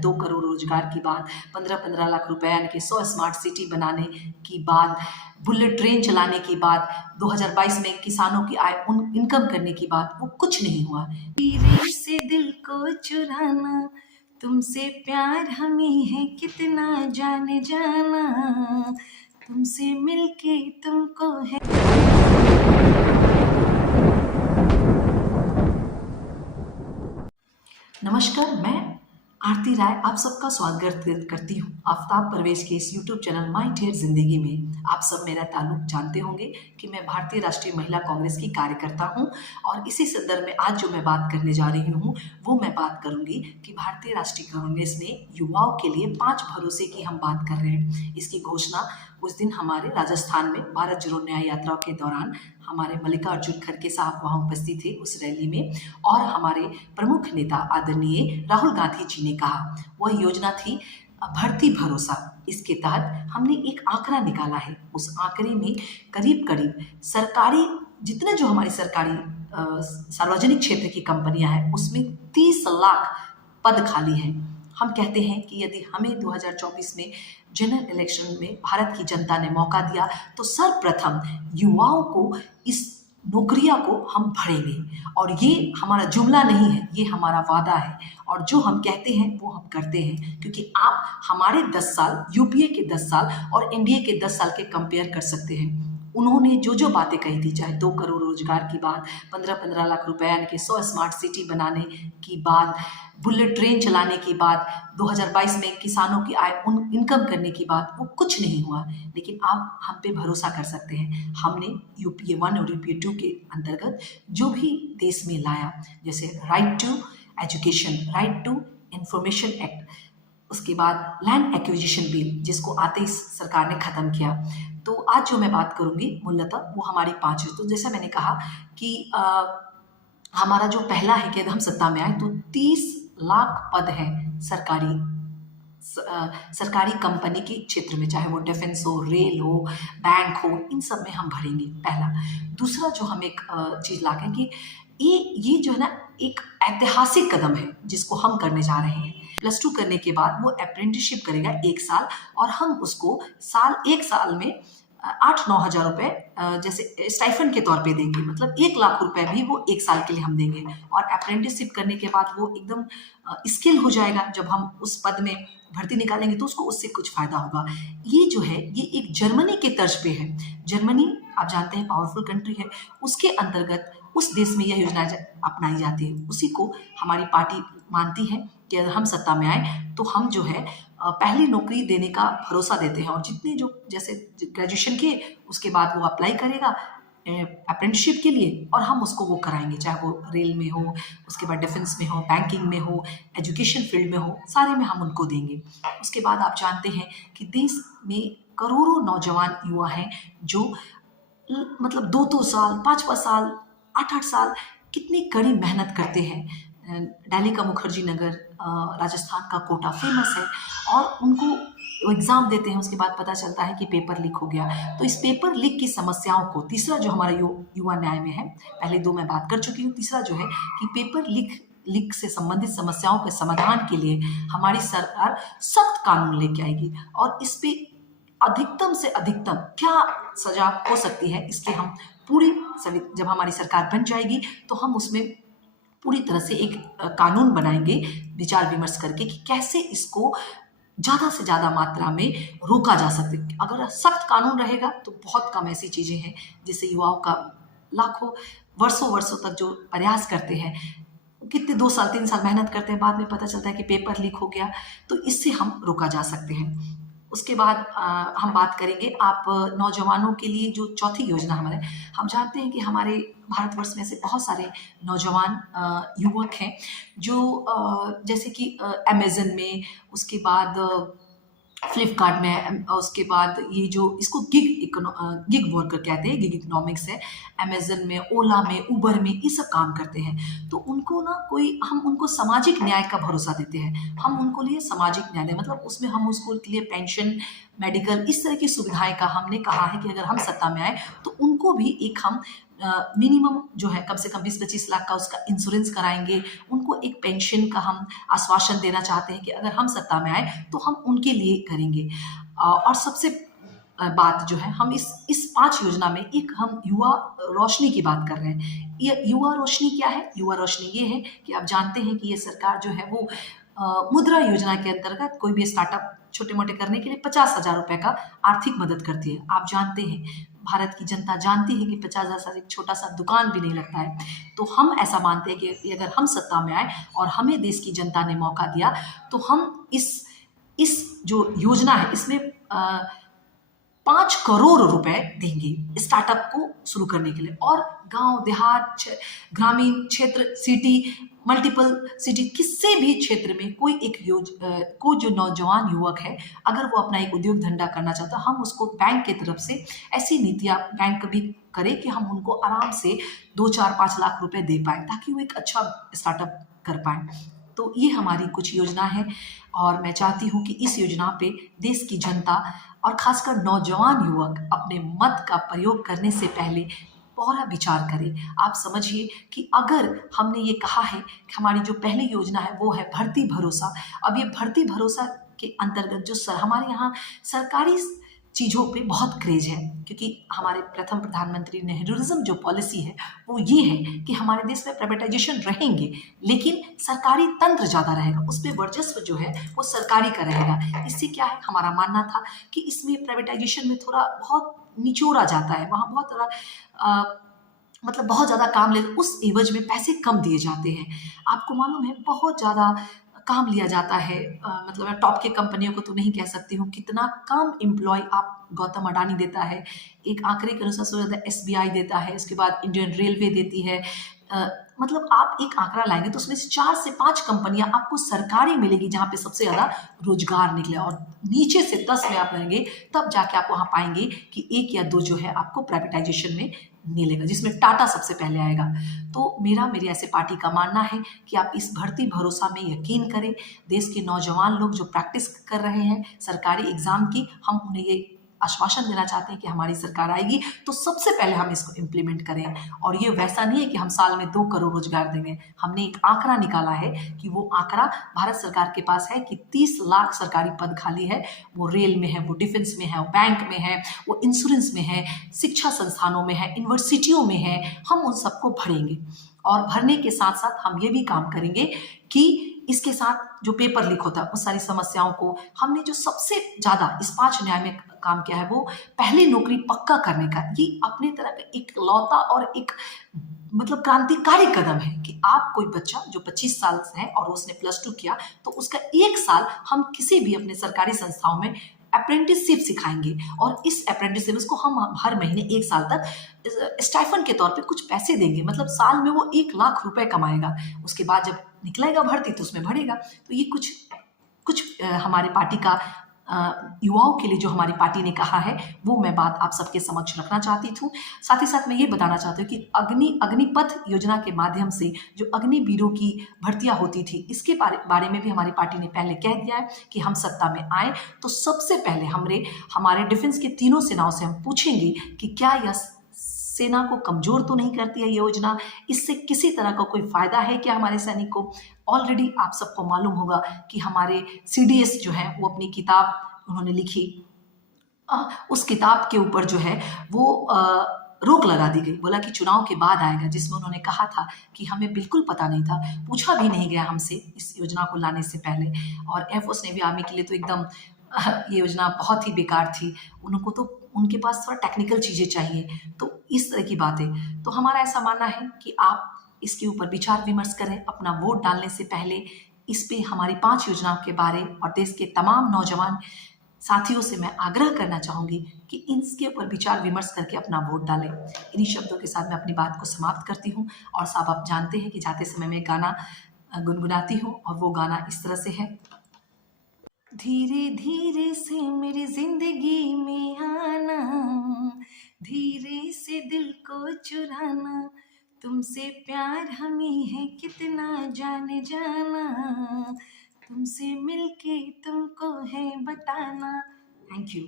2 करोड़ रोजगार की बात, 15-15 लाख रुपए यानी कि 100 स्मार्ट सिटी बनाने की बात, बुलेट ट्रेन चलाने की बात, 2022 में किसानों की आय इनकम करने की बात, वो कुछ नहीं हुआ। हीरे से दिल को चुराना, तुमसे प्यार हमें है कितना जाने जाना, तुमसे मिलके तुमको है। नमस्कार, मैं आरती राय आप सबका स्वागत करती हूँ आफ्ताब परवेज के इस YouTube चैनल माई ढेर जिंदगी में। आप सब मेरा ताल्लुक जानते होंगे कि मैं भारतीय राष्ट्रीय महिला कांग्रेस की कार्यकर्ता हूँ और इसी संदर्भ में आज जो मैं बात करने जा रही हूँ वो मैं बात करूँगी कि भारतीय राष्ट्रीय कांग्रेस ने युवाओं के लिए 5 भरोसे की हम बात कर रहे हैं। इसकी घोषणा उस दिन हमारे राजस्थान में भारत जोड़ो न्याय यात्रा के दौरान हमारे मल्लिकार्जुन खड़गे साहब वहाँ उपस्थित थे उस रैली में, और हमारे प्रमुख नेता आदरणीय राहुल गांधी जी ने कहा। वह योजना थी भर्ती भरोसा। इसके तहत हमने एक आंकड़ा निकाला है। उस आंकड़े में करीब करीब सरकारी जितने जो हमारी सरकारी सार्वजनिक क्षेत्र की कंपनियां हैं उसमें 30 लाख पद खाली हैं। हम कहते हैं कि यदि हमें 2024 में जनरल इलेक्शन में भारत की जनता ने मौका दिया तो सर्वप्रथम युवाओं को इस नौकरियां को हम भरेंगे। और ये हमारा जुमला नहीं है, ये हमारा वादा है और जो हम कहते हैं वो हम करते हैं, क्योंकि आप हमारे 10 साल यूपीए के 10 साल और एनडीए के 10 साल के कंपेयर कर सकते हैं। उन्होंने जो बातें कही थी, चाहे 2 करोड़ रोजगार की बात, 15-15 लाख रुपए यानी कि 100 स्मार्ट सिटी बनाने की बात, बुलेट ट्रेन चलाने की बात, 2022 में किसानों की आय इनकम करने की बात, वो कुछ नहीं हुआ। लेकिन आप हम पे भरोसा कर सकते हैं। हमने यूपीए 1 और यूपीए 2 के अंतर्गत जो भी देश में लाया, जैसे right to education, right to information act, उसके बाद लैंड एक्विजिशन बिल जिसको आते ही सरकार ने ख़त्म किया। तो आज जो मैं बात करूंगी मूलतः वो हमारी 5 है। तो जैसा मैंने कहा कि हमारा जो पहला है कि हम सत्ता में आए तो 30 लाख पद हैं सरकारी कंपनी के क्षेत्र में, चाहे वो डिफेंस हो, रेल हो, बैंक हो, इन सब में हम भरेंगे, पहला। दूसरा जो हम एक चीज़ ला के कि ये जो है ना एक ऐतिहासिक कदम है जिसको हम करने जा रहे हैं। +2 करने के बाद वो अप्रेंटिसशिप करेगा 1 साल और हम उसको एक साल में 8-9 हज़ार रुपये जैसे स्टाइफन के तौर पे देंगे। मतलब 1 लाख रुपए भी वो 1 साल के लिए हम देंगे और अप्रेंटिसशिप करने के बाद वो एकदम स्किल हो जाएगा। जब हम उस पद में भर्ती निकालेंगे तो उसको उससे कुछ फ़ायदा होगा। ये जो है ये एक जर्मनी के तर्ज पे है। जर्मनी आप जानते हैं पावरफुल कंट्री है, उसके अंतर्गत उस देश में यह योजना अपनाई जाती है। उसी को हमारी पार्टी मानती है कि अगर हम सत्ता में आए तो हम जो है पहली नौकरी देने का भरोसा देते हैं। और जितने जो जैसे ग्रेजुएशन किए उसके बाद वो अप्लाई करेगा अप्रेंटिसशिप के लिए और हम उसको वो कराएंगे, चाहे वो रेल में हो, उसके बाद डिफेंस में हो, बैंकिंग में हो, एजुकेशन फील्ड में हो, सारे में हम उनको देंगे। उसके बाद आप जानते हैं कि देश में करोड़ों नौजवान युवा हैं जो मतलब 2-2 साल, 5-5 साल, 8-8 साल कितनी कड़ी मेहनत करते हैं। दिल्ली का मुखर्जी नगर, राजस्थान का कोटा फेमस है और उनको एग्ज़ाम देते हैं, उसके बाद पता चलता है कि पेपर लीक हो गया। तो इस पेपर लीक की समस्याओं को, तीसरा जो हमारा युवा न्याय में है, पहले 2 मैं बात कर चुकी हूँ, तीसरा जो है कि पेपर लीक से संबंधित समस्याओं के समाधान के लिए हमारी सरकार सख्त कानून लेके आएगी और इस पे अधिकतम से अधिकतम क्या सजा हो सकती है इसके हम जब हमारी सरकार बन जाएगी तो हम उसमें पूरी तरह से एक कानून बनाएंगे विचार विमर्श करके कि कैसे इसको ज़्यादा से ज़्यादा मात्रा में रोका जा सकते। अगर सख्त कानून रहेगा तो बहुत कम ऐसी चीज़ें हैं जिससे युवाओं का लाखों वर्षों तक जो प्रयास करते हैं, कितने 2 साल 3 साल मेहनत करते हैं, बाद में पता चलता है कि पेपर लीक हो गया, तो इससे हम रोका जा सकते हैं। उसके बाद हम बात करेंगे आप नौजवानों के लिए जो चौथी योजना हमारे, हम जानते हैं कि हमारे भारतवर्ष में ऐसे बहुत सारे नौजवान युवक हैं जो जैसे कि अमेज़न में, उसके बाद फ्लिपकार्ट में, उसके बाद ये जो इसको गिग वर्कर कहते हैं, गिग इकोनॉमिक्स है, अमेज़न में, ओला में, उबर में, ये सब काम करते हैं। तो उनको ना हम उनको सामाजिक न्याय का भरोसा देते हैं। हम उनको लिए सामाजिक न्याय दें, मतलब उसमें हम उसको लिए पेंशन, मेडिकल, इस तरह की सुविधाएं का हमने कहा है कि अगर हम सत्ता में आए तो उनको भी एक हम मिनिमम जो है कम से कम 20-25 लाख का उसका इंश्योरेंस कराएंगे। उनको एक पेंशन का हम आश्वासन देना चाहते हैं कि अगर हम सत्ता में आए तो हम उनके लिए करेंगे। और सबसे बात जो है, हम इस 5 योजना में एक हम युवा रोशनी की बात कर रहे हैं। ये युवा रोशनी क्या है? युवा रोशनी ये है कि आप जानते हैं कि ये सरकार जो है वो मुद्रा योजना के अंतर्गत कोई भी स्टार्टअप छोटे-मोटे करने के लिए 50,000 रुपए का आर्थिक मदद करती है। आप जानते हैं, भारत की जनता जानती है कि 50,000 से एक छोटा-सा दुकान भी नहीं लगता है। तो हम ऐसा मानते हैं कि अगर हम सत्ता में आए और हमें देश की जनता ने मौका दिया, तो हम इस जो योजना है इसमें 5 करोड़ रुपए देंगे स्टार्टअप को शुरू करने के लिए। और गांव देहात, ग्रामीण क्षेत्र, सिटी, मल्टीपल सिटी, किसी भी क्षेत्र में कोई जो नौजवान युवक है, अगर वो अपना एक उद्योग धंधा करना चाहता है, हम उसको बैंक की तरफ से ऐसी नीतियां बैंक भी करे कि हम उनको आराम से 2-4-5 लाख रुपए दे पाए, ताकि वो एक अच्छा स्टार्टअप कर पाए। तो ये हमारी कुछ योजना है और मैं चाहती हूँ कि इस योजना पे देश की जनता और खासकर नौजवान युवक अपने मत का प्रयोग करने से पहले पूरा विचार करें। आप समझिए कि अगर हमने ये कहा है कि हमारी जो पहली योजना है वो है भर्ती भरोसा। अब ये भर्ती भरोसा के अंतर्गत जो हमारे यहाँ सरकारी चीज़ों पे बहुत क्रेज है, क्योंकि हमारे प्रथम प्रधानमंत्री नेहरूज़म जो पॉलिसी है वो ये है कि हमारे देश में प्राइवेटाइजेशन रहेंगे, लेकिन सरकारी तंत्र ज़्यादा रहेगा, उस पर वर्चस्व जो है वो सरकारी का रहेगा। इससे क्या है, हमारा मानना था कि इसमें प्राइवेटाइजेशन में थोड़ा बहुत निचोड़ा जाता है, वहाँ बहुत थोड़ा मतलब बहुत ज़्यादा काम ले, उस एवज में पैसे कम दिए जाते हैं। आपको मालूम है बहुत ज़्यादा काम लिया जाता है। मतलब मैं टॉप के कंपनियों को तो नहीं कह सकती हूँ, कितना कम एम्प्लॉय आप गौतम अडानी देता है। एक आंकड़े के अनुसार सबसे ज़्यादा एसबीआई देता है, उसके बाद इंडियन रेलवे देती है। मतलब आप एक आंकड़ा लाएंगे तो उसमें से 4 से 5 कंपनियां आपको सरकारी मिलेगी जहाँ पे सबसे ज़्यादा रोजगार निकले, और नीचे से 10 में आप रहेंगे तब जाके आप वहाँ पाएंगे कि 1 या 2 जो है आपको प्राइवेटाइजेशन में मिलेगा, जिसमें टाटा सबसे पहले आएगा। तो मेरी ऐसे पार्टी का मानना है कि आप इस भर्ती भरोसा में यकीन करें। देश के नौजवान लोग जो प्रैक्टिस कर रहे हैं सरकारी एग्जाम की, हम उन्हें ये आश्वासन देना चाहते हैं कि हमारी सरकार आएगी तो सबसे पहले हम इसको इम्प्लीमेंट करें। और ये वैसा नहीं है कि हम साल में 2 करोड़ रोजगार देंगे। हमने एक आंकड़ा निकाला है कि वो आंकड़ा भारत सरकार के पास है कि 30 लाख सरकारी पद खाली है। वो रेल में है, वो डिफेंस में है, वो बैंक में है, वो इंश्योरेंस में है, शिक्षा संस्थानों में है, यूनिवर्सिटियों में है। हम उन सबको भरेंगे और भरने के साथ साथ हम ये भी काम करेंगे कि इसके साथ जो पेपर लीक होता है उस सारी समस्याओं को, हमने जो सबसे ज़्यादा इस 5 न्याय में काम किया है वो पहली नौकरी पक्का करने का। ये अपने तरह का एक लौता और एक मतलब क्रांतिकारी कदम है कि आप कोई बच्चा जो 25 साल से है और उसने +2 किया तो उसका 1 साल हम किसी भी अपने सरकारी संस्थाओं में अप्रेंटिसशिप सिखाएंगे, और इस अप्रेंटिसशिप उसको हम हर महीने 1 साल तक स्टाइफन के तौर पे कुछ पैसे देंगे। मतलब साल में वो 1 लाख रुपए कमाएगा। उसके बाद जब निकलेगा भर्ती तो उसमें भरेगा। तो ये कुछ हमारे पार्टी का युवाओं के लिए जो हमारी पार्टी ने कहा है वो मैं बात आप सबके समक्ष रखना चाहती थी। साथ ही साथ मैं ये बताना चाहती हूँ कि अग्निपथ योजना के माध्यम से जो अग्निवीरों की भर्तियां होती थी, इसके बारे में भी हमारी पार्टी ने पहले कह दिया है कि हम सत्ता में आए तो सबसे पहले हमारे डिफेंस के तीनों सेनाओं से हम पूछेंगे कि क्या यह सेना को कमजोर तो नहीं करती है ये योजना, इससे किसी तरह का कोई फायदा है क्या हमारे सैनिक को। ऑलरेडी आप सबको मालूम होगा कि हमारे सीडीएस जो है वो अपनी किताब उन्होंने लिखी, उस किताब के ऊपर जो है वो रोक लगा दी गई, बोला कि चुनाव के बाद आएगा, जिसमें उन्होंने कहा था कि हमें बिल्कुल पता नहीं था, पूछा भी नहीं गया हमसे इस योजना को लाने से पहले। और एयरफोर्स नेवी आर्मी के लिए तो एकदम ये योजना बहुत ही बेकार थी, उनको तो उनके पास थोड़ा टेक्निकल चीज़ें चाहिए। तो इस तरह की बातें, तो हमारा ऐसा मानना है कि आप इसके ऊपर विचार विमर्श करें। अपना वोट डालने से पहले इस पे हमारी 5 योजनाओं के बारे और देश के तमाम नौजवान साथियों से मैं आग्रह करना चाहूँगी कि इनके ऊपर विचार विमर्श करके अपना वोट डालें। इन्हीं शब्दों के साथ मैं अपनी बात को समाप्त करती हूँ। और साहब आप जानते हैं कि जाते समय मैं गाना गुनगुनाती हूँ और वो गाना इस तरह से है। धीरे धीरे से मेरी जिंदगी में आना, धीरे से दिल को चुराना, तुमसे प्यार हमें है कितना जाने जाना, तुमसे मिलके तुमको है बताना। Thank you.